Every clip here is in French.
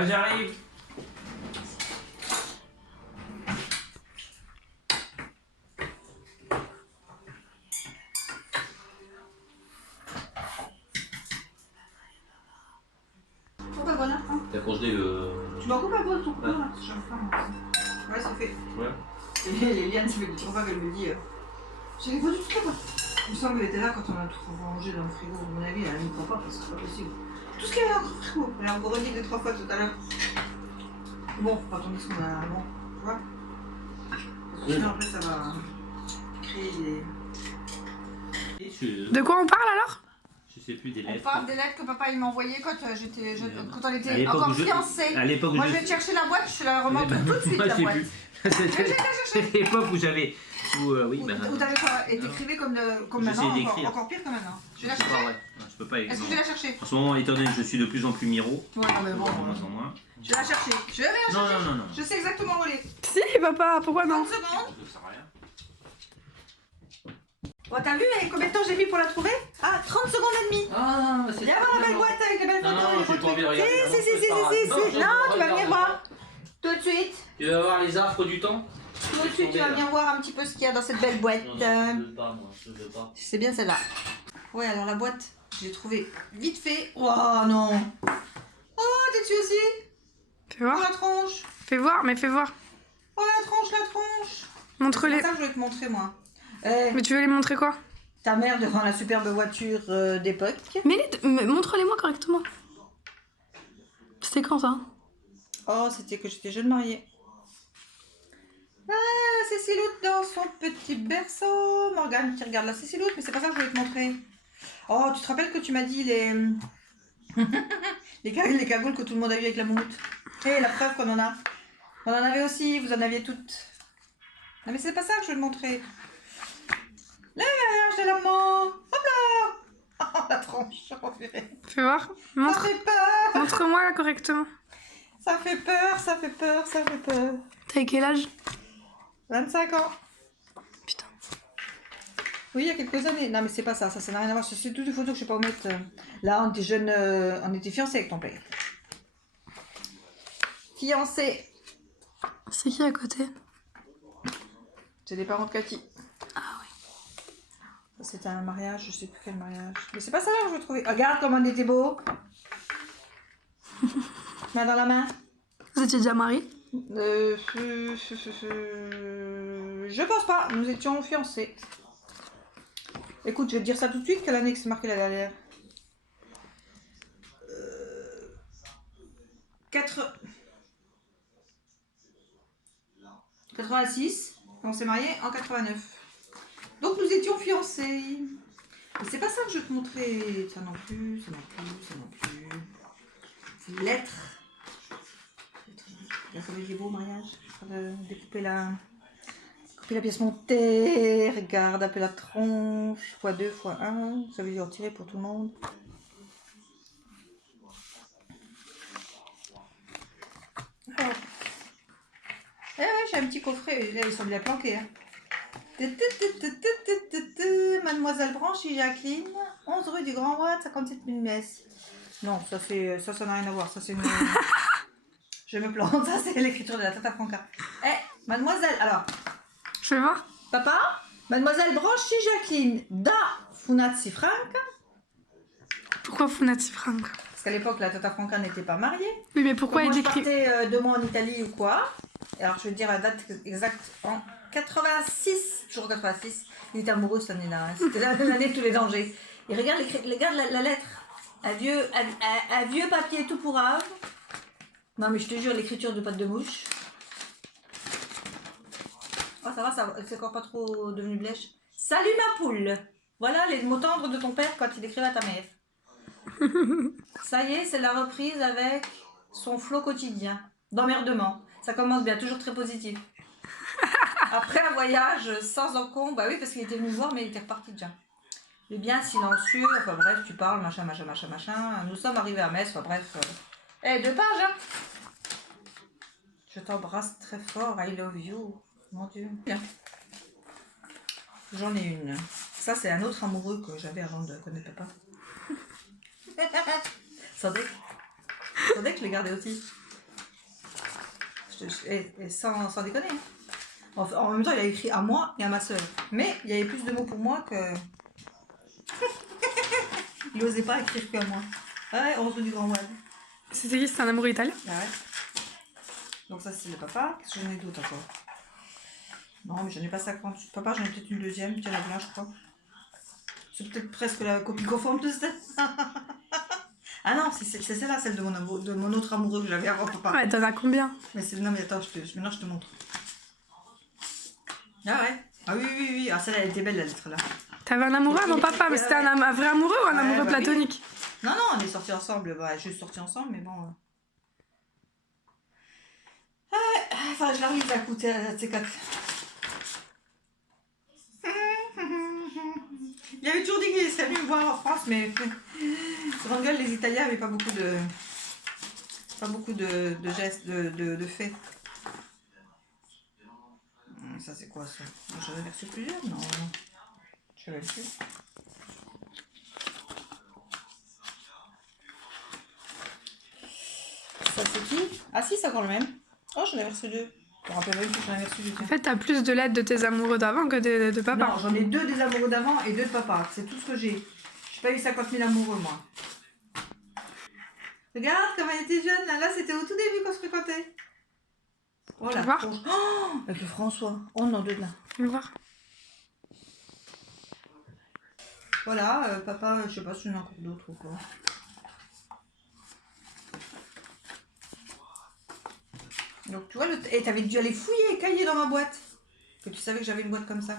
Ah, j'arrive. Coupe un bonheur, hein. T'as congelé le... Tu m'en coupes un peu ton couteau là, parce que j'en fais un. Ouais, c'est fait. Ouais. Et Léliane, ça fait 2-3 fois qu'elle me dit j'avais pas du tout quoi. Il me semble qu'elle était là quand on a tout rangé dans le frigo. À mon avis, elle n'y croit pas parce que c'est pas possible. Tout ce qu'il y avait dans le frigo, elle a encore redit 2-3 fois tout à l'heure. Bon, faut pas attendre ce qu'on a avant, tu vois. Parce que sinon, après, ça va créer des. De quoi on parle alors? Je sais plus des On lettres. parle des lettres que papa il m'a envoyées quand on À était l'époque encore où je- fiancés. À l'époque où Moi, je vais te chercher la boîte, je te la remonte tout de suite Moi, la je sais boîte. plus. Je vais te la chercher. C'est l'époque où j'avais... oui, bah... Où t'avais quoi? Et t'écrivais comme maintenant, d'écrire. encore pire que maintenant. Je vais la C'est pas chercher. vrai. Non, je peux pas Est-ce que je vais la chercher? En ce moment, étant donné que je suis de plus en plus miro, Ouais, non, mais bon. de moins en moins. Je vais la chercher. Je vais la chercher. Non, non, non, non. Je sais exactement où elle est. Si, papa, pourquoi non? 30 secondes. Ça sert à rien. Bon, t'as vu combien de temps j'ai mis pour la trouver? Ah, 30 secondes et demie. Ah, c'est... Viens voir la belle boîte avec les belles Non, photos non, et j'ai les pas envie de trucs. regarder. Si. Non, tu vas venir voir. Tout de suite. Tu vas voir les affres du temps? Tout de suite, tu vas venir voir un petit peu ce qu'il y a dans cette belle boîte. Non, non, je veux pas, moi, je veux pas. C'est bien celle-là. Ouais, alors la boîte, je l'ai trouvée vite fait. Oh non. Oh, t'es dessus aussi? Fais Oh, voir. la tronche. Fais voir, mais fais voir. Oh, la tronche. Montre-les. C'est ça que je voulais te montrer, moi. Mais tu veux les montrer quoi? Ta mère devant la superbe voiture d'époque. Mais montre-les-moi correctement. C'était quand ça? Oh, c'était que j'étais jeune mariée. Ah, Céciloute dans son petit berceau. Morgane qui regarde la Céciloute, mais c'est pas ça que je voulais te montrer. Oh, tu te rappelles que tu m'as dit les... les cagoules que tout le monde a eu avec la moumoute. Et la preuve qu'on en a. On en avait aussi, vous en aviez toutes. Non mais c'est pas ça que je veux te montrer. Le mariage de l'amant. Hop là. Oh, la tronche. Oh, purée. Fais voir. Ça Montre. fait peur. Montre-moi là correctement. Ça fait peur, ça fait peur, ça fait peur. T'as quel âge? 25 ans. Putain. Oui, il y a quelques années. Non, mais c'est pas ça, ça n'a rien à voir. C'est toutes des photos que je sais pas où mettre. Là, on était jeunes, on était fiancés avec ton père. Fiancés. C'est qui à côté? C'est les parents de Cathy. Ah oui. Ça, c'était un mariage, je sais plus quel mariage. Mais c'est pas ça là que je veux trouver. Regarde comme on était beau. Main dans la main. Vous étiez déjà mariés? Je pense pas, nous étions fiancés. Écoute, je vais te dire ça tout de suite, quelle année que c'est marqué là derrière. 86, on s'est mariés en 89. Donc nous étions fiancés. Mais c'est pas ça que je vais te montrer. Ça non plus, ça non plus, ça non plus. C'est lettres. Là, ça va être beau mariage. Je suis en train de découper la pièce montée. Regarde un peu la tronche. x2, x1. Ça veut dire en tirer pour tout le monde. Oh. Eh ouais, j'ai un petit coffret. Là, ils sont bien planqués. Hein. Mademoiselle Branchi Jacqueline, 11 rue du Grand Ouad, 57 000 Metz. Non, ça n'a rien à voir. Ça c'est une... Je me plante, ça c'est l'écriture de la Tata Franca. Eh, mademoiselle, alors, Je vais voir. papa, mademoiselle Branchi Jacqueline da Funazzi Franca. Pourquoi Funazzi Franca? Parce qu'à l'époque, la Tata Franca n'était pas mariée. Oui, mais pourquoi Donc, il moi, je décrit... partais 2 mois en Italie ou quoi. Alors, je vais te dire la date exacte. En 86, toujours 86. Il était amoureux cette année-là. Hein. C'était l'année de tous les dangers. Et regarde la lettre. Un vieux papier tout pourrave. Non, mais je te jure, l'écriture de pâte de mouche. Oh, ça va, c'est encore pas trop devenu blèche. Salut ma poule. Voilà les mots tendres de ton père quand il écrivait à ta mère. Ça y est, c'est la reprise avec son flot quotidien d'emmerdement. Ça commence bien, toujours très positif. Après un voyage sans encombre, bah oui, parce qu'il était venu me voir, mais il était reparti déjà. Il est bien silencieux, enfin bref, tu parles, machin. Nous sommes arrivés à Metz, enfin bref. 2 pages, hein. Je t'embrasse très fort, I love you. Mon Dieu. Bien. J'en ai une. Ça, c'est un autre amoureux que j'avais avant de connaître papa. Sandek, je l'ai gardé aussi. Et sans déconner. Hein. En même temps, il a écrit à moi et à ma soeur. Mais il y avait plus de mots pour moi que... il n'osait pas écrire qu'à moi. Ouais, on se du grand voile. C'était qui? C'était un amoureux italien? Ah ouais. Donc ça, c'est le papa. Qu'est-ce que j'en ai d'autre encore? Non, mais j'en ai pas 50. Papa, j'en ai peut-être une deuxième. Tiens, là, je crois. C'est peut-être presque la copie conforme de cette... Ah non, c'est celle-là, celle de mon autre amoureux que j'avais avant papa. Ouais, t'en as combien? Mais non, mais attends, maintenant je te montre. Ah ouais. Ah oui. Ah celle-là, elle était belle, la lettre là. T'avais un amoureux avant papa, mais c'était un vrai amoureux ou un Ouais, amoureux bah platonique? Non, on est sortis ensemble. Bah, juste sortis ensemble, mais bon. Enfin, je la relis à côté de ces quatre. Il avait toujours dit qu'il serait venu me voir en France, mais grande gueule, les Italiens n'avaient pas beaucoup de gestes, de faits. Ça, c'est quoi ça? J'en avais reçu plusieurs? Non. Je savais plus. Ça, c'est qui? Ah, si, c'est encore le même. Oh, j'en avais reçu deux. Je me rappelle même que j'en avais reçu deux. En fait, t'as plus de lettres de tes amoureux d'avant que de papa. Non, j'en ai deux des amoureux d'avant et deux de papa. C'est tout ce que j'ai. J'ai pas eu 50 000 amoureux, moi. Regarde comme elle était jeune. Là, c'était au tout début qu'on se fréquentait. Oh là. voir. Oh, avec le François. Oh non, deux là. Tu veux voir? Voilà, papa, je sais pas si j'en ai encore d'autres ou quoi. Donc, tu vois, et t'avais dû aller fouiller les cahiers dans ma boîte. Que tu savais que j'avais une boîte comme ça.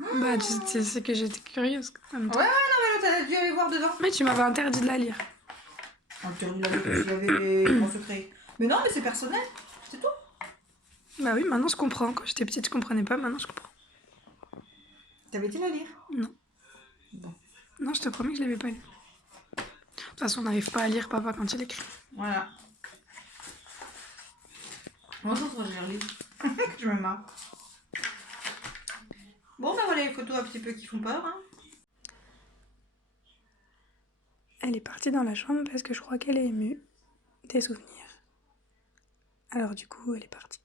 Bah, tu sais que j'étais curieuse quand même. Ouais, non, mais t'as dû aller voir dedans. Mais tu m'avais interdit de la lire. On t'a dit qu'il y avait des grands secrets. Mais non, mais c'est personnel, c'est tout. Bah oui, maintenant je comprends. Quand j'étais petite, je comprenais pas, maintenant je comprends. T'avais été la lire? Non. Bon. Non, je te promets que je l'avais pas lu. De toute façon, on n'arrive pas à lire papa quand il écrit. Voilà. Moi, je vais relire. Je me marre. Bon, ben voilà les photos un petit peu qui font peur. Hein. Elle est partie dans la chambre parce que je crois qu'elle est émue des souvenirs. Alors du coup, elle est partie.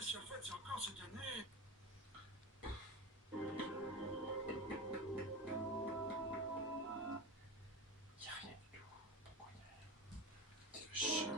Si en fait c'est encore cette année. Y a rien du tout. Pourquoi y a rien? C'est le chien.